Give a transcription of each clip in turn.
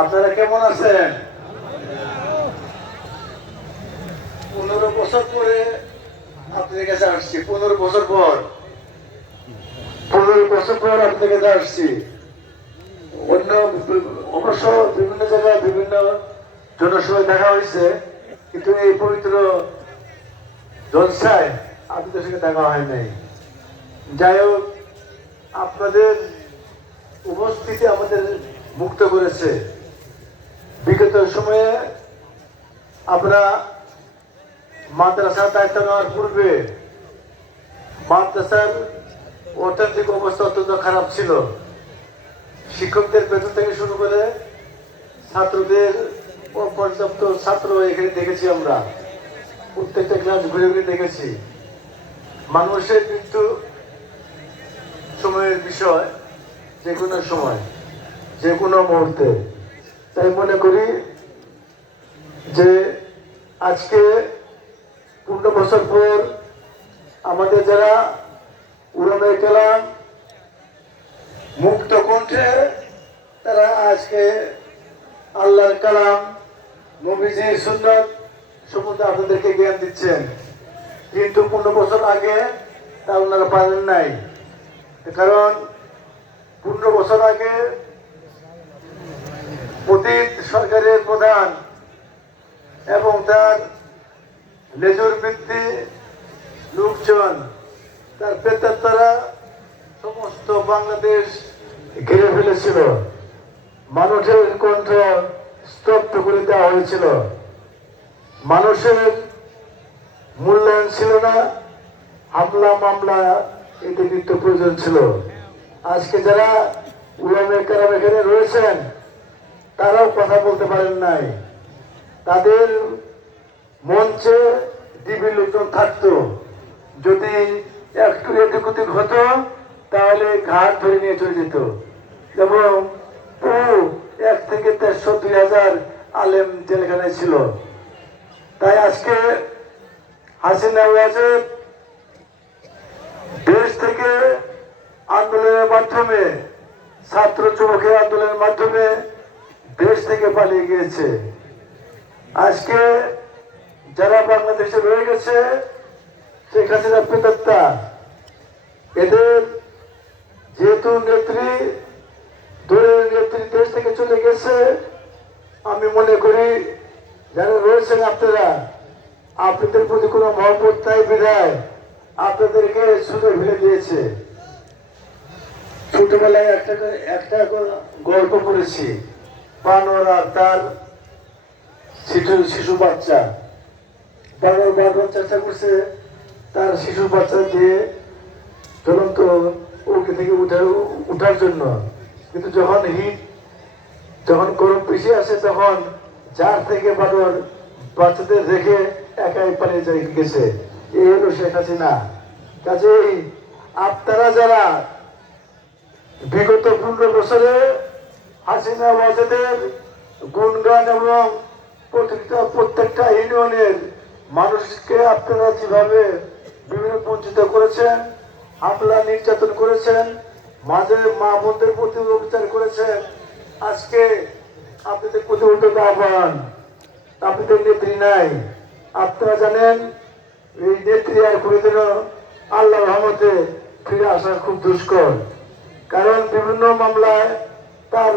আপনারা কেমন আছেন? পনেরো বছর পরে আপনাদের কাছে আসছি। পনেরো বছর পর। পনেরো বছর পর আপনাদের কাছে আসছি। অন্য অবশ্য বিভিন্ন জায়গায় বিভিন্ন জনসভায় দেখা হয়েছে, কিন্তু এই পবিত্র জলসায় আপনাদের সঙ্গে দেখা হয় নাই। যাই হোক, আপনাদের উপস্থিতি আমাদের মুক্ত করেছে। বিগত সময়ে আমরা মাদ্রাসার দায়িত্ব নেওয়ার পূর্বে মাদ্রাসার অর্থনৈতিক অবস্থা অত্যন্ত খারাপ ছিল। শিক্ষকদের বেতন থেকে শুরু করে ছাত্রদের পর্যাপ্ত ছাত্র এখানে দেখেছি আমরা। প্রত্যেকটা ক্লাস ঘুরে ঘুরে দেখেছি। মানুষের মৃত্যু সময়ের বিষয় যে কোনো সময়, যে কোনো মুহূর্তে। তাই মনে করি যে আজকে পূর্ণ বছর পর আমাদের যারা উড়ানে গেলাম, মুক্ত কণ্ঠে তারা আজকে আল্লাহর কালাম নবীজি সুন্নত সম্বন্ধে আপনাদেরকে জ্ঞান দিচ্ছেন। কিন্তু পনেরো বছর আগে তা ওনারা পারেন নাই। কারণ পনেরো বছর আগে অতীত সরকারের প্রধান এবং তার লেজুর বৃত্তি লোকজন, তার প্রেতাত্মারা সমস্ত বাংলাদেশ ঘিরে ফেলেছিল। মানুষের কণ্ঠ স্তব্ধ করে দেওয়া হয়েছিল। মানুষের মূল্যায়ন ছিল না। হামলা, মামলা এটি নিত্য প্রয়োজন ছিল। আজকে যারা উলামে কারাম এখানে রয়েছেন তারাও কথা বলতে পারেন নাই। তাদের মঞ্চে ডিবি লোকজন থাকতো। যদি একটু এদিক ওদিক হতো, তাহলে ঘাট ধরে নিয়ে চলে যেত। এবং এক থেকে দেড়শো, দুই হাজার আলেম জেলখানায় ছিল। তাই আজকে হাসিনা ওয়াজেদ দেশ থেকে আন্দোলনের মাধ্যমে, ছাত্র যুবকের আন্দোলনের মাধ্যমে দেশ থেকে পালিয়ে গিয়েছে। আজকে যারা বাংলাদেশে রয়ে গেছে, শেখ হাসিনা প্রেতাত্মা এদের যেহেতু নেত্রী দূরের নেত্রী দেশ থেকে চলে গেছে, আমি মনে করি যারা রয়েছেন আপনারা, আপনাদের প্রতি কোনো মহব্বত নাই বিধায় আপনাদেরকে সুযোগ ফেলে দিয়েছে। ছোটবেলায় একটা একটা গল্প করেছি বানরা তার শিশু বাচ্চা। বানর বানর চেষ্টা করছে, তার শিশু বাচ্চা দিয়ে জ্বলন্ত উল্কে থেকে উঠার উঠার জন্য। কিন্তু যখন হিট, যখন গরম বেশি আসে, তখন যার থেকে বানর বাচ্চাদের রেখে একাই পালিয়ে যাই গেছে। এই হলো শেখ হাসিনা। কাজেই আপনারা যারা বিগত পনেরো বছরে হাসিনা ওয়াজেদের গুণগান এবং প্রত্যেকটা প্রত্যেকটা ইউনিয়নের মানুষকে আপনারা যেভাবে বিভিন্ন বঞ্চিত করেছেন, হামলা নির্যাতন করেছেন, মাঝে মা বোনদের প্রতি অবিচার করেছেন, আজকে আপনাদের প্রতি উল্টো আহ্বান, আপনাদের নেত্রী নাই। আপনারা জানেন, এই নেত্রী আর কোনোদিন আল্লাহ রহমতে ফিরে আসা খুব দুষ্কর। কারণ বিভিন্ন মামলায় তার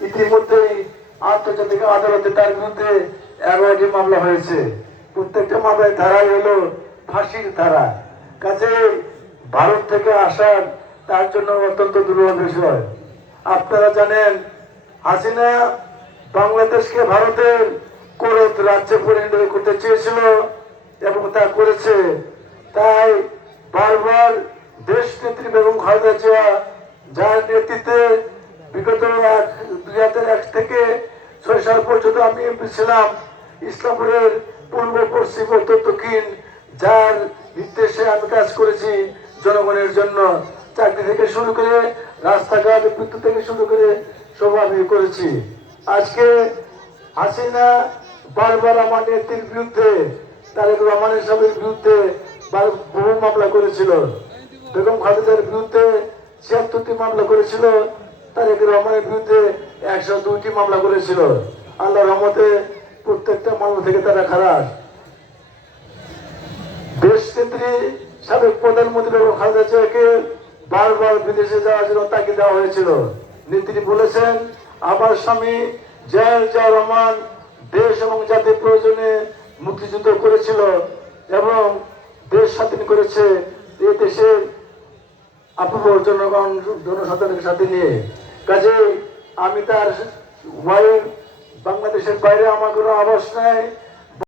ইতিমধ্যেই আন্তর্জাতিক আদালতে তার বিরুদ্ধে এগারোটি মামলা হয়েছে। প্রত্যেকটা মামলায় ধারাই হলো ফাঁসির ধারা। কাজে ভারত থেকে আসার তার জন্য অত্যন্ত দুর্বল বিষয়। আপনারা জানেন, হাসিনা বাংলাদেশকে ভারতের কোরত রাজ্যে পরিণত করতে চেয়েছিল এবং তা করেছে। তাই বারবার দেশ নেত্রী বেগম খালেদা জিয়া যার নেতৃত্বে বিগত দুই হাজার এক থেকে ছয় সাল পর্যন্ত আমি এমপি ছিলাম। ইসলামপুরের পূর্ব পশ্চিম উত্তর দক্ষিণ যার নির্দেশে আমি কাজ করেছি জনগণের জন্য। চাকরি থেকে শুরু করে রাস্তাঘাট, বিদ্যুৎ থেকে শুরু করে সব আমি করেছি। আজকে হাসিনা বারবার আমার নেত্রীর বিরুদ্ধে, তারেক রহমানের সাহেবের বিরুদ্ধে বার- বহু মামলা করেছিল। বেগম খালেদার বিরুদ্ধে ছিয়াত্তরটি মামলা করেছিল। তারেক রহমানের বিরুদ্ধে একশো দুইটি মামলা করেছিল। আল্লাহ রহমতে প্রত্যেকটা মামলা থেকে তারা খারাপ দেশনেত্রী সাবেক প্রধানমন্ত্রী খালেদা জিয়াকে বারবার বিদেশে যাওয়ার জন্য তাকে দেওয়া হয়েছিল। নেত্রী বলেছেন, আমার স্বামী জয়াল জিয়া রহমান দেশ এবং জাতির প্রয়োজনে মুক্তিযুদ্ধ করেছিল এবং দেশ স্বাধীন করেছে এই দেশের আপনার জনগণ জনসাধারণের সাথে নিয়ে। কাজে আমি তার ওয়াইফ বাংলাদেশের বাইরে আমার কোনো আবাস নাই।